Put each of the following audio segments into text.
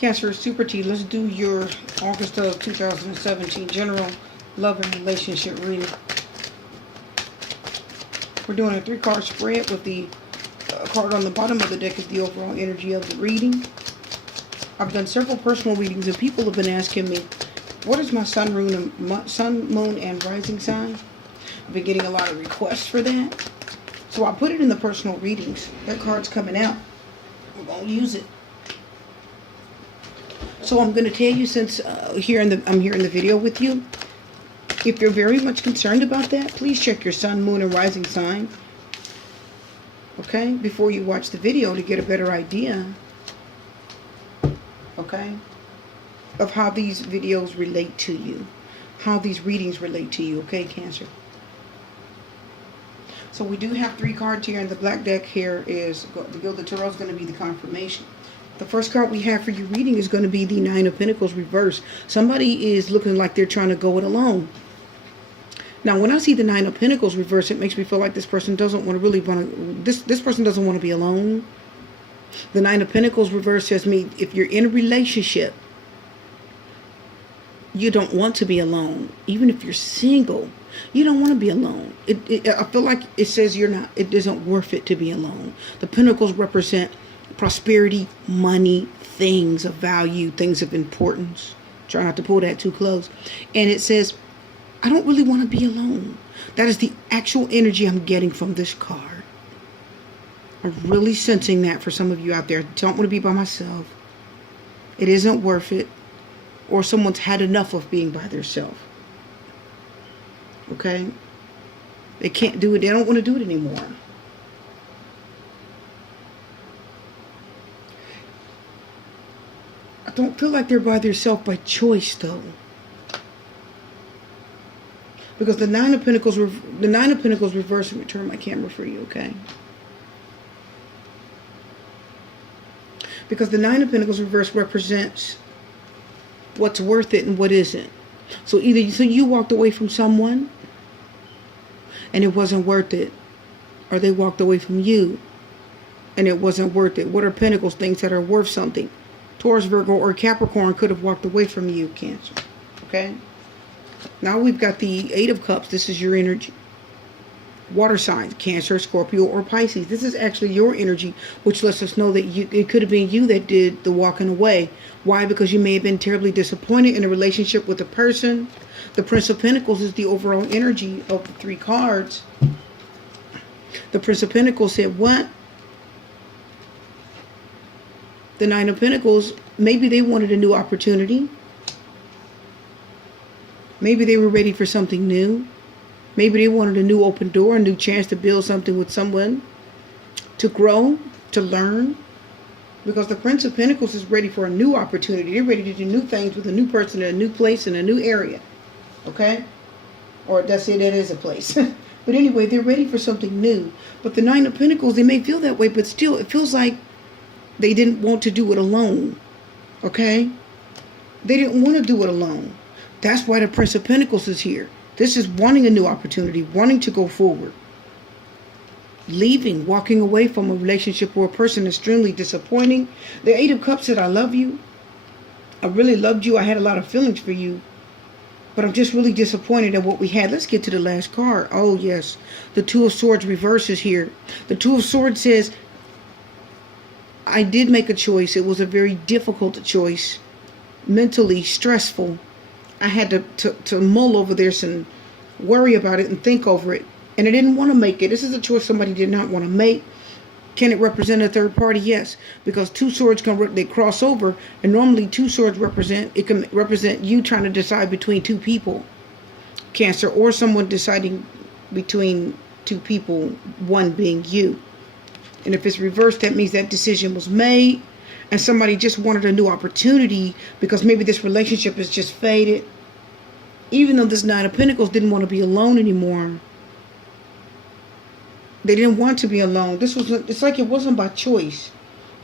Cancer Super T, let's do your August of 2017 general love and relationship reading. We're doing a 3-card spread with the card on the bottom of the deck is the overall energy of the reading. I've done several personal readings and people have been asking me, what is my sun, moon, and rising sign? I've been getting a lot of requests for that. So I put it in the personal readings. That card's coming out. We're going to use it. So I'm going to tell you, since I'm here in the video with you, if you're very much concerned about that, please check your sun, moon, and rising sign, okay, before you watch the video to get a better idea, okay, of how these videos relate to you, how these readings relate to you, okay, Cancer? So we do have 3 cards here, and the black deck here is, the Gilded Tarot is going to be the confirmation. The first card we have for your reading is going to be the 9 of Pentacles reversed. Somebody is looking like they're trying to go it alone. Now, when I see the 9 of Pentacles reversed, it makes me feel like this person doesn't want to really this person doesn't want to be alone. The 9 of Pentacles reversed says me, if you're in a relationship, you don't want to be alone. Even if you're single, you don't want to be alone. I feel like it says it isn't worth it to be alone. The Pentacles represent prosperity, money, things of value, things of importance. Try not to pull that too close. And it says, I don't really want to be alone. That is the actual energy I'm getting from this card. I'm really sensing that for some of you out there. I don't want to be by myself. It isn't worth it. Or someone's had enough of being by themselves. Okay? They can't do it. They don't want to do it anymore. I don't feel like they're by themselves by choice, though. Because the 9 of Pentacles reverse, and return my camera for you, okay? Because the 9 of Pentacles reverse represents what's worth it and what isn't. So either you walked away from someone and it wasn't worth it, or they walked away from you and it wasn't worth it. What are Pentacles? Things that are worth something. Taurus, Virgo, or Capricorn could have walked away from you, Cancer. Okay? Now we've got the 8 of Cups. This is your energy. Water signs, Cancer, Scorpio, or Pisces. This is actually your energy, which lets us know that it could have been you that did the walking away. Why? Because you may have been terribly disappointed in a relationship with a person. The Prince of Pentacles is the overall energy of the 3 cards. The Prince of Pentacles said, what? The 9 of Pentacles, maybe they wanted a new opportunity. Maybe they were ready for something new. Maybe they wanted a new open door, a new chance to build something with someone, to grow, to learn. Because the Prince of Pentacles is ready for a new opportunity. They're ready to do new things with a new person in a new place in a new area. Okay? Or that's it, that is a place. But anyway, they're ready for something new. But the 9 of Pentacles, they may feel that way, but still, it feels like they didn't want to do it alone. Okay? They didn't want to do it alone. That's why the Prince of Pentacles is here. This is wanting a new opportunity, wanting to go forward. Leaving, walking away from a relationship or a person extremely disappointing. The 8 of Cups said, I love you. I really loved you. I had a lot of feelings for you. But I'm just really disappointed at what we had. Let's get to the last card. Oh, yes. The 2 of Swords reverses here. The 2 of Swords says, I did make a choice. It was a very difficult choice. Mentally stressful. I had to mull over this and worry about it and think over it. And I didn't want to make it. This is a choice somebody did not want to make. Can it represent a third party? Yes. Because 2 swords they cross over. And normally 2 swords can represent you trying to decide between 2 people. Cancer. Or someone deciding between 2 people. One being you. And if it's reversed, that means that decision was made. And somebody just wanted a new opportunity because maybe this relationship is just faded. Even though this 9 of Pentacles didn't want to be alone anymore. They didn't want to be alone. It's like it wasn't by choice.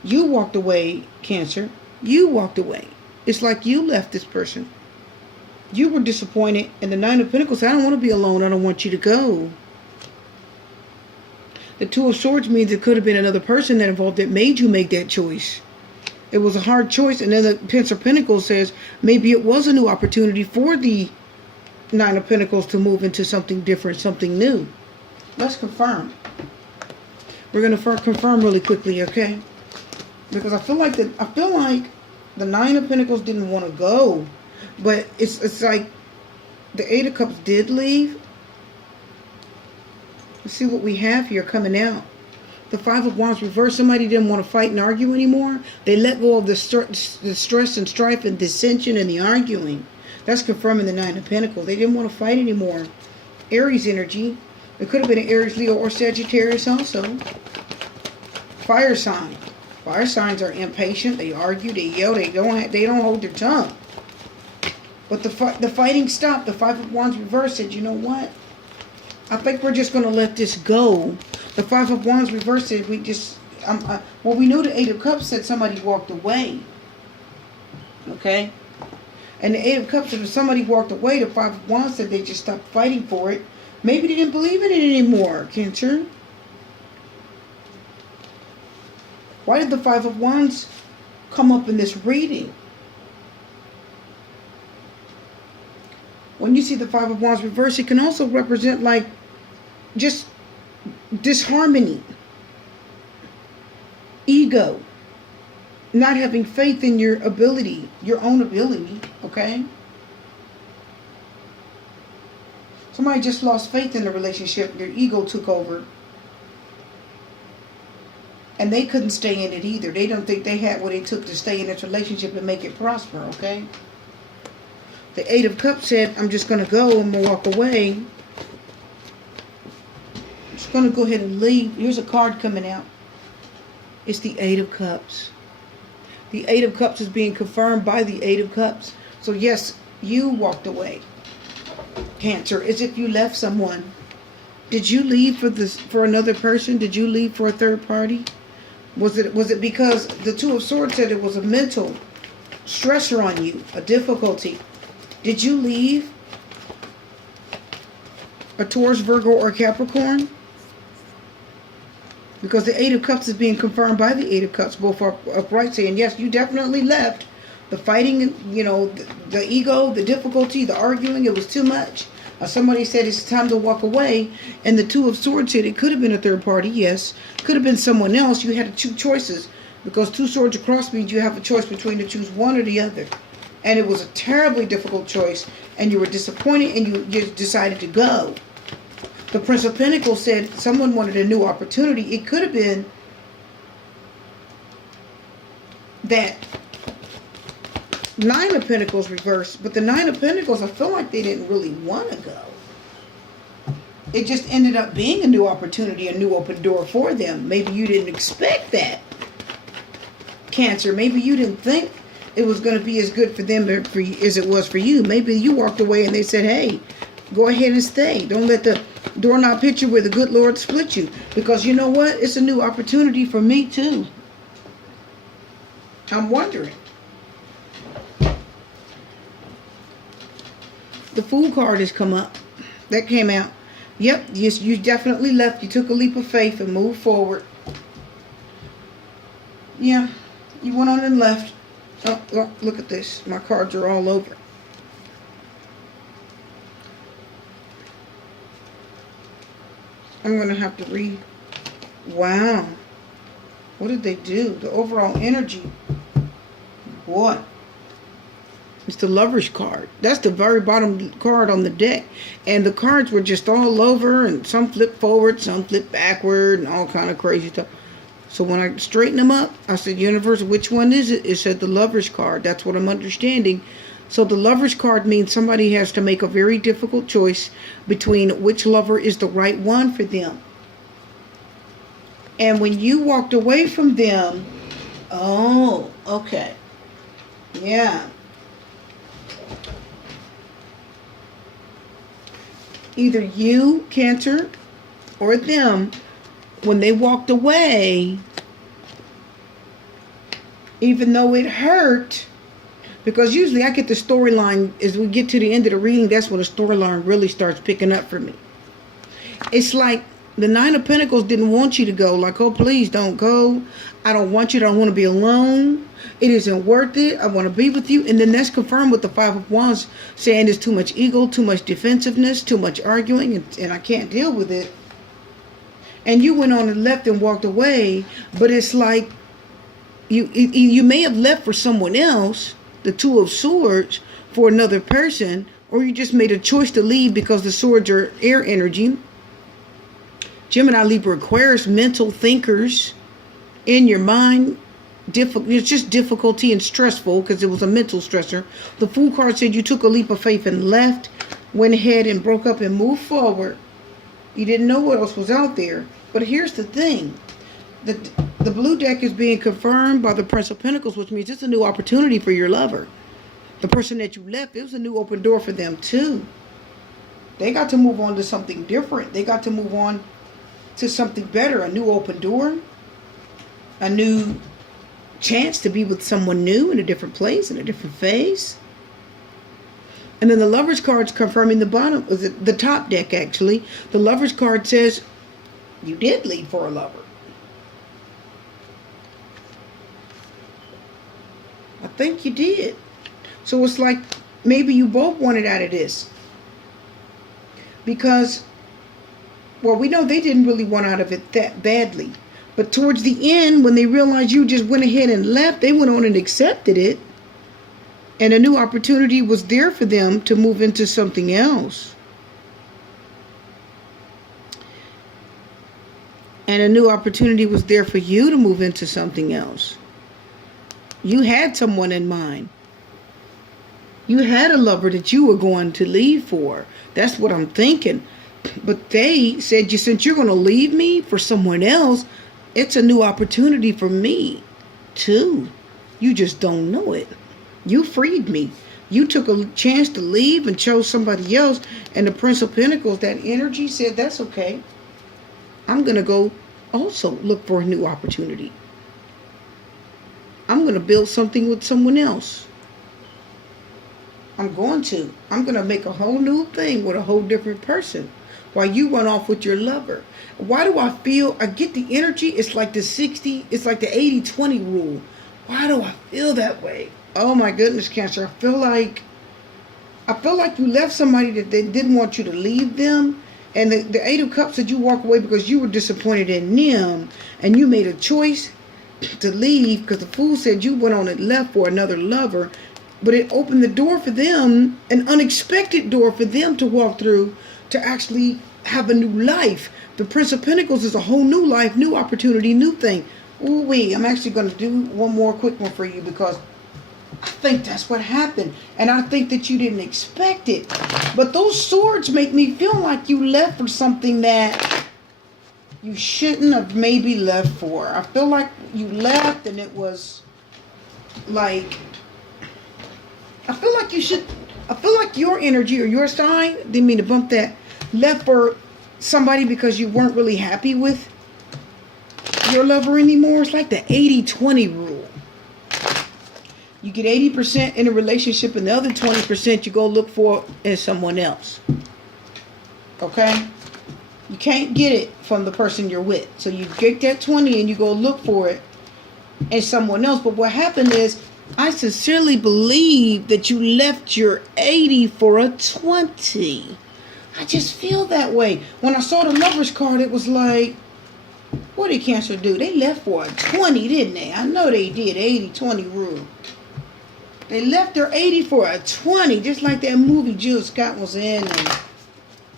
You walked away, Cancer. You walked away. It's like you left this person. You were disappointed. And the 9 of Pentacles said, I don't want to be alone. I don't want you to go. The 2 of Swords means it could have been another person that involved that made you make that choice. It was a hard choice. And then the Prince of Pentacles says maybe it was a new opportunity for the Nine of Pentacles to move into something different, something new. Let's confirm. We're going to confirm really quickly, okay? Because I feel like the Nine of Pentacles didn't want to go, but it's like the Eight of Cups did leave. Let's see what we have here coming out. The Five of Wands reversed. Somebody didn't want to fight and argue anymore. They let go of the stress and strife and dissension and the arguing. That's confirming the Nine of Pentacles. They didn't want to fight anymore. Aries energy. It could have been an Aries, Leo, or Sagittarius also. Fire sign. Fire signs are impatient. They argue. They yell. They don't hold their tongue. But the fighting stopped. The Five of Wands reversed said, you know what? I think we're just going to let this go. The Five of Wands reversed said, we just... well, we knew the Eight of Cups said somebody walked away. Okay? And the Eight of Cups, if somebody walked away, the Five of Wands said they just stopped fighting for it. Maybe they didn't believe in it anymore, Cancer. Why did the Five of Wands come up in this reading? When you see the Five of Wands reversed, it can also represent like just disharmony, ego, not having faith in your ability, your own ability, okay? Somebody just lost faith in the relationship. Their ego took over. And they couldn't stay in it either. They don't think they had what it took to stay in this relationship and make it prosper, okay? The Eight of Cups said, I'm just going to go. I'm going to walk away. I'm just going to go ahead and leave. Here's a card coming out. It's the Eight of Cups. The Eight of Cups is being confirmed by the Eight of Cups. So yes, you walked away. Cancer, as if you left someone. Did you leave for another person? Did you leave for a third party? Was it because the Two of Swords said it was a mental stressor on you, a difficulty? Did you leave a Taurus, Virgo, or Capricorn? Because the Eight of Cups is being confirmed by the Eight of Cups, both are upright, saying, yes, you definitely left. The fighting, you know, the ego, the difficulty, the arguing, it was too much. Somebody said it's time to walk away. And the Two of Swords said it could have been a third party, yes. Could have been someone else. You had two choices. Because two swords across means you have a choice between to choose one or the other. And it was a terribly difficult choice. And you were disappointed and you decided to go. The Prince of Pentacles said someone wanted a new opportunity. It could have been that Nine of Pentacles reversed, but the Nine of Pentacles, I feel like they didn't really want to go. It just ended up being a new opportunity, a new open door for them. Maybe you didn't expect that, Cancer. Maybe you didn't think it was going to be as good for them as it was for you. Maybe you walked away and they said, hey, go ahead and stay. Don't let the doorknob hit you where the good Lord split you. Because you know what? It's a new opportunity for me too. I'm wondering. The Fool card has come up. That came out. Yep, yes, you definitely left. You took a leap of faith and moved forward. Yeah, you went on and left. Oh, look at this. My cards are all over. I'm going to have to read. Wow. What did they do? The overall energy. What? It's the Lover's card. That's the very bottom card on the deck. And the cards were just all over, and some flipped forward, some flipped backward, and all kind of crazy stuff. So when I straightened them up, I said, Universe, which one is it? It said the Lover's card. That's what I'm understanding. So the Lover's card means somebody has to make a very difficult choice between which lover is the right one for them. And when you walked away from them, oh, okay. Yeah. Either you, Cancer, or them, when they walked away, even though it hurt, because usually I get the storyline, as we get to the end of the reading, that's when the storyline really starts picking up for me. It's like The Nine of Pentacles didn't want you to go. Like, oh, please don't go. I don't want you. I don't want to be alone. It isn't worth it. I want to be with you. And then that's confirmed with the Five of Wands, saying there's too much ego, too much defensiveness, too much arguing, and I can't deal with it. And you went on and left and walked away. But it's like you may have left for someone else, the Two of Swords, for another person, or you just made a choice to leave because the swords are air energy. Gemini, Libra, Aquarius, mental thinkers in your mind. It's just difficulty and stressful because it was a mental stressor. The Fool card said you took a leap of faith and left, went ahead and broke up and moved forward. You didn't know what else was out there. But here's the thing. The blue deck is being confirmed by the Prince of Pentacles, which means it's a new opportunity for your lover. The person that you left, it was a new open door for them too. They got to move on to something different. They got to move on to something better, a new open door, a new chance to be with someone new in a different place, in a different phase. And then the Lover's card's confirming the bottom, the top deck actually. The Lover's card says you did leave for a lover. I think you did. So it's like maybe you both wanted out of this. Because, well, we know they didn't really want out of it that badly. But towards the end, when they realized you just went ahead and left, they went on and accepted it. And a new opportunity was there for them to move into something else. And a new opportunity was there for you to move into something else. You had someone in mind. You had a lover that you were going to leave for. That's what I'm thinking. But they said, since you're going to leave me for someone else, it's a new opportunity for me too. You just don't know it. You freed me. You took a chance to leave and chose somebody else. And the Prince of Pentacles, that energy said, that's okay. I'm going to go also look for a new opportunity. I'm going to build something with someone else. I'm going to make a whole new thing with a whole different person while you run off with your lover. Why do I feel, I get the energy, it's like the 80-20 rule. Why do I feel that way? Oh my goodness, Cancer. I feel like you left somebody that they didn't want you to leave them. And the Eight of Cups said you walk away because you were disappointed in them. And you made a choice to leave because the Fool said you went on and left for another lover. But it opened the door for them, an unexpected door for them to walk through to actually have a new life. The Prince of Pentacles is a whole new life, new opportunity, new thing. Ooh wee, I'm actually going to do one more quick one for you because I think that's what happened. And I think that you didn't expect it. But those swords make me feel like you left for something that you shouldn't have maybe left for. I feel like you left and it was like, I feel like your energy or your sign, didn't mean to bump that, left for somebody because you weren't really happy with your lover anymore. It's like the 80-20 rule. You get 80% in a relationship and the other 20% you go look for in someone else. Okay? You can't get it from the person you're with. So you get that 20 and you go look for it in someone else. But what happened is, I sincerely believe that you left your 80 for a 20. I just feel that way. When I saw the Lover's card, it was like, what did Cancer do? They left for a 20, didn't they? I know they did. 80-20 rule. They left their 80 for a 20, just like that movie Jill Scott was in. And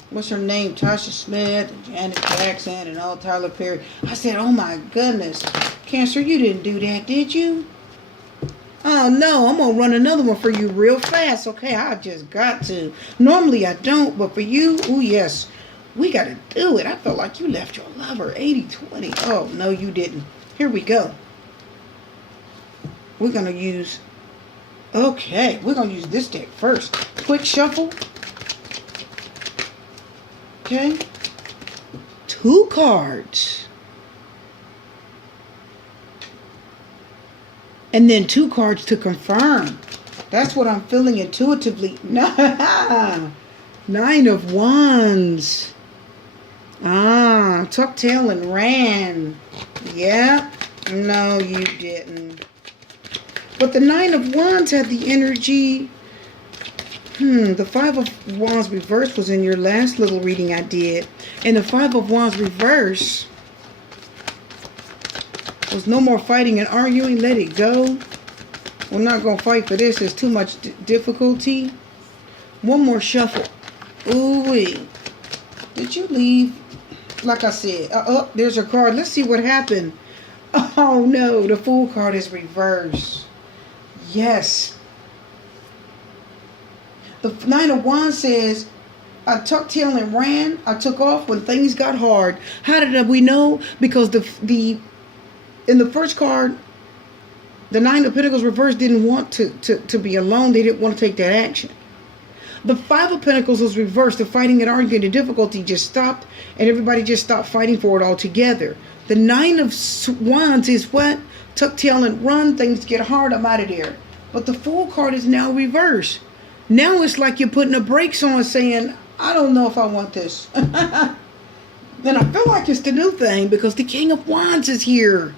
what's her name? Tasha Smith, and Janet Jackson, and all Tyler Perry. I said, oh my goodness. Cancer, you didn't do that, did you? Oh no, I'm going to run another one for you real fast. Okay, I just got to. Normally I don't, but for you, oh yes, we got to do it. I felt like you left your lover 80-20. Oh, no, you didn't. Here we go. We're going to use, okay, we're going to use this deck first. Quick shuffle. Okay. 2 cards. And then 2 cards to confirm. That's what I'm feeling intuitively. 9 of Wands. tucked tail and ran. Yeah. No, you didn't. But the Nine of Wands had the energy. The Five of Wands reverse was in your last little reading I did. And the Five of Wands reverse was no more fighting and arguing. Let it go. We're not going to fight for this. There's too much difficulty. One more shuffle. Ooh-wee. Did you leave? Like I said. Oh, there's a card. Let's see what happened. Oh, no. The Fool card is reversed. Yes. The Nine of Wands says, I tucked tail and ran. I took off when things got hard. How did we know? Because in the first card, the Nine of Pentacles reversed didn't want to be alone. They didn't want to take that action. The Five of Pentacles was reversed. The fighting and arguing, the difficulty just stopped, and everybody just stopped fighting for it altogether. The Nine of Wands is what? Tuck tail and run. Things get hard. I'm out of there. But the Fool card is now reversed. Now it's like you're putting the brakes on, saying, I don't know if I want this. Then I feel like it's the new thing because the King of Wands is here.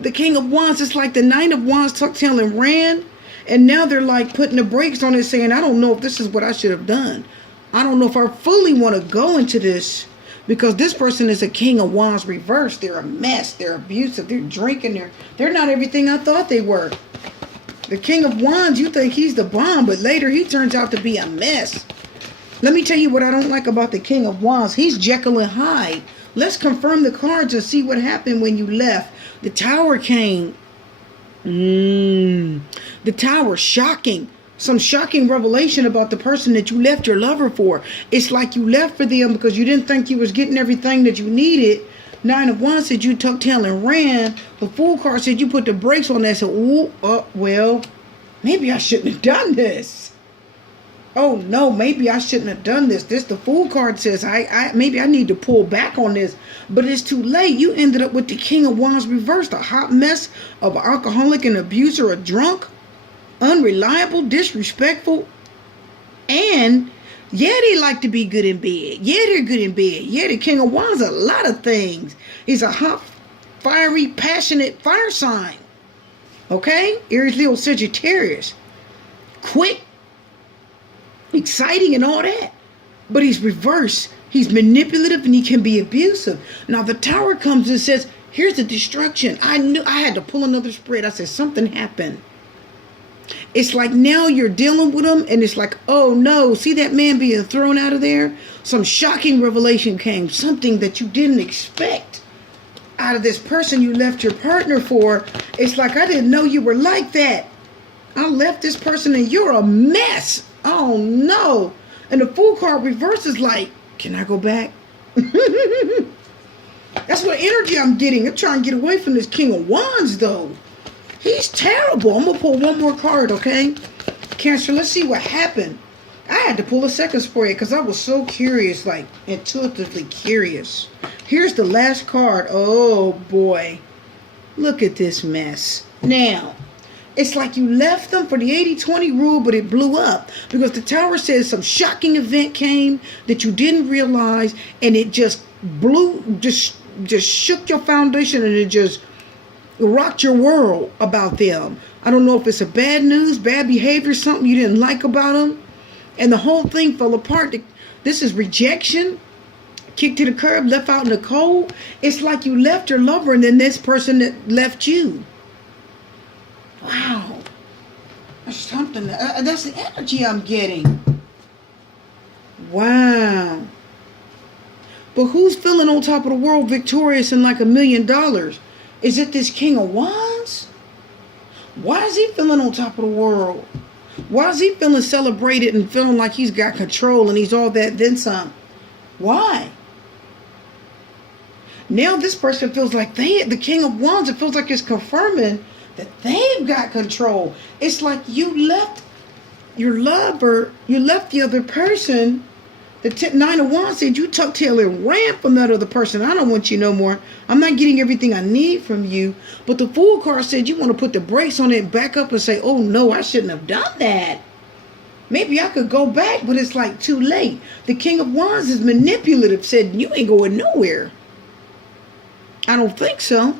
The King of Wands is like the Nine of Wands tucked tail and ran. And now they're like putting the brakes on it, saying, I don't know if this is what I should have done. I don't know if I fully want to go into this. Because this person is a King of Wands reversed. They're a mess. They're abusive. They're drinking. They're not everything I thought they were. The King of Wands, you think he's the bomb, but later he turns out to be a mess. Let me tell you what I don't like about the King of Wands. He's Jekyll and Hyde. Let's confirm the cards and see what happened when you left. The Tower came. The Tower, shocking. Some shocking revelation about the person that you left your lover for. It's like you left for them because you didn't think you was getting everything that you needed. Nine of Wands said you tucked tail and ran. The Fool card said you put the brakes on that and said, ooh, well, maybe I shouldn't have done this. Oh no, maybe I shouldn't have done this. The Fool card says maybe I need to pull back on this. But it's too late. You ended up with the King of Wands reversed. A hot mess of an alcoholic, an abuser, a drunk, unreliable, disrespectful, and yeah, they like to be good in bed. Yeah, they're good in bed. Yeah, the King of Wands a lot of things. He's a hot, fiery, passionate fire sign. Okay? Aries, Leo, Sagittarius. Quick, exciting, and all that. But he's reversed. He's manipulative and he can be abusive. Now the Tower comes and says, here's the destruction. I knew I had to pull another spread. I said, something happened. It's like now you're dealing with him and it's like, oh no, see that man being thrown out of there? Some shocking revelation came, something that you didn't expect out of this person you left your partner for. It's like, I didn't know you were like that. I left this person and you're a mess. Oh no. And the Fool card reverses like, can I go back? That's what energy I'm getting. I'm trying to get away from this King of Wands though. He's terrible. I'm going to pull one more card, okay? Cancer, let's see what happened. I had to pull a second spread because I was so curious, like intuitively curious. Here's the last card. Oh, boy. Look at this mess. Now, it's like you left them for the 80-20 rule, but it blew up. Because the Tower says some shocking event came that you didn't realize, and it just blew, just shook your foundation, and it just rocked your world about them. I don't know if it's a bad news, bad behavior, something you didn't like about them, and the whole thing fell apart. This is rejection, kicked to the curb, left out in the cold. It's like you left your lover and then this person that left you. Wow. That's something. That's the energy I'm getting. Wow. But who's feeling on top of the world victorious and like $1 million? Is it this King of Wands? Why is he feeling on top of the world? Why is he feeling celebrated and feeling like he's got control and he's all that, then some? Why? Now this person feels like the King of Wands, it feels like it's confirming that they've got control. It's like you left your lover, you left the other person. The Nine of Wands said you tucked tail and ran from that other person. I don't want you no more. I'm not getting everything I need from you. But the Fool card said you want to put the brakes on it and back up and say, oh no, I shouldn't have done that. Maybe I could go back, but it's like too late. The King of Wands is manipulative, said you ain't going nowhere. I don't think so.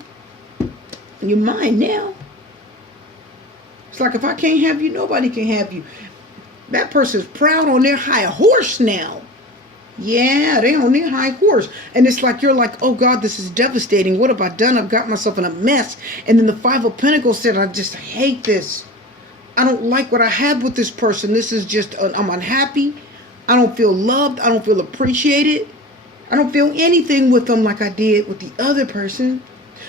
You're mine now. It's like if I can't have you, nobody can have you. That person's proud on their high horse now. Yeah, they on their high horse. And it's like you're like, oh God, this is devastating. What have I done? I've got myself in a mess. And then the Five of Pentacles said, I just hate this. I don't like what I had with this person. This is just, I'm unhappy. I don't feel loved. I don't feel appreciated. I don't feel anything with them like I did with the other person.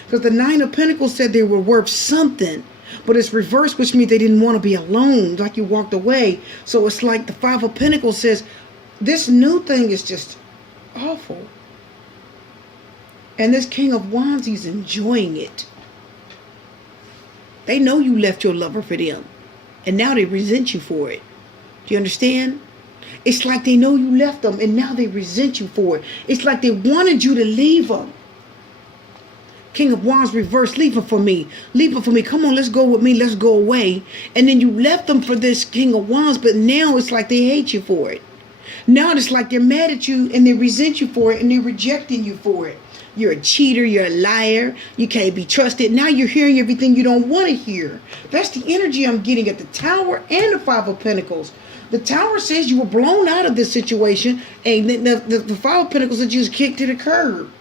Because the Nine of Pentacles said they were worth something. But it's reversed, which means they didn't want to be alone, like you walked away. So it's like the Five of Pentacles says, this new thing is just awful. And this King of Wands, he's enjoying it. They know you left your lover for them. And now they resent you for it. Do you understand? It's like they know you left them and now they resent you for it. It's like they wanted you to leave them. King of Wands reverse, leave it for me. Leave it for me. Come on, let's go with me. Let's go away. And then you left them for this King of Wands, but now it's like they hate you for it. Now it's like they're mad at you and they resent you for it and they're rejecting you for it. You're a cheater. You're a liar. You can't be trusted. Now you're hearing everything you don't want to hear. That's the energy I'm getting at the Tower and the Five of Pentacles. The Tower says you were blown out of this situation, and the Five of Pentacles said you was kicked to the curb.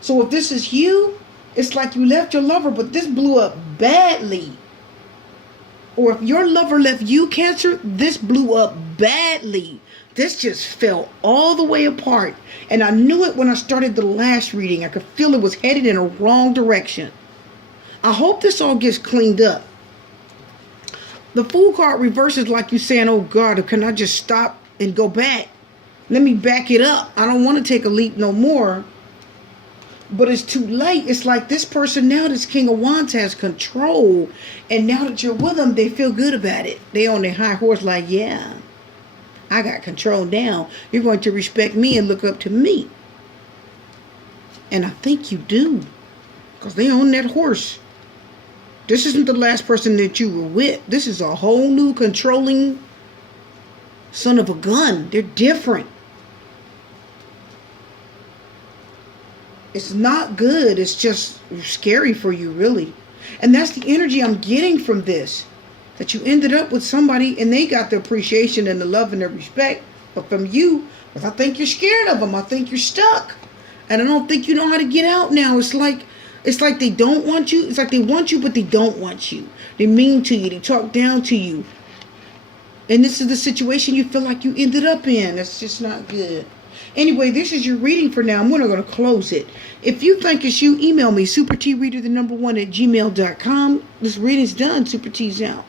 So if this is you, it's like you left your lover, but this blew up badly. Or if your lover left you, Cancer, this blew up badly. This just fell all the way apart. And I knew it when I started the last reading. I could feel it was headed in a wrong direction. I hope this all gets cleaned up. The Fool card reverses like you saying, oh God, can I just stop and go back? Let me back it up. I don't want to take a leap no more. But it's too late. It's like this person now, this King of Wands, has control. And now that you're with them, they feel good about it. They on their high horse like, yeah, I got control now. You're going to respect me and look up to me. And I think you do. Because they on that horse. This isn't the last person that you were with. This is a whole new controlling son of a gun. They're different. It's not good. It's just scary for you, really. And that's the energy I'm getting from this. That you ended up with somebody and they got the appreciation and the love and the respect. But from you, I think you're scared of them. I think you're stuck. And I don't think you know how to get out now. It's like they don't want you. It's like they want you, but they don't want you. They're mean to you. They talk down to you. And this is the situation you feel like you ended up in. That's just not good. Anyway, this is your reading for now. I'm going to close it. If you think it's you, email me, supertreader1 @gmail.com. This reading's done. Super T's out.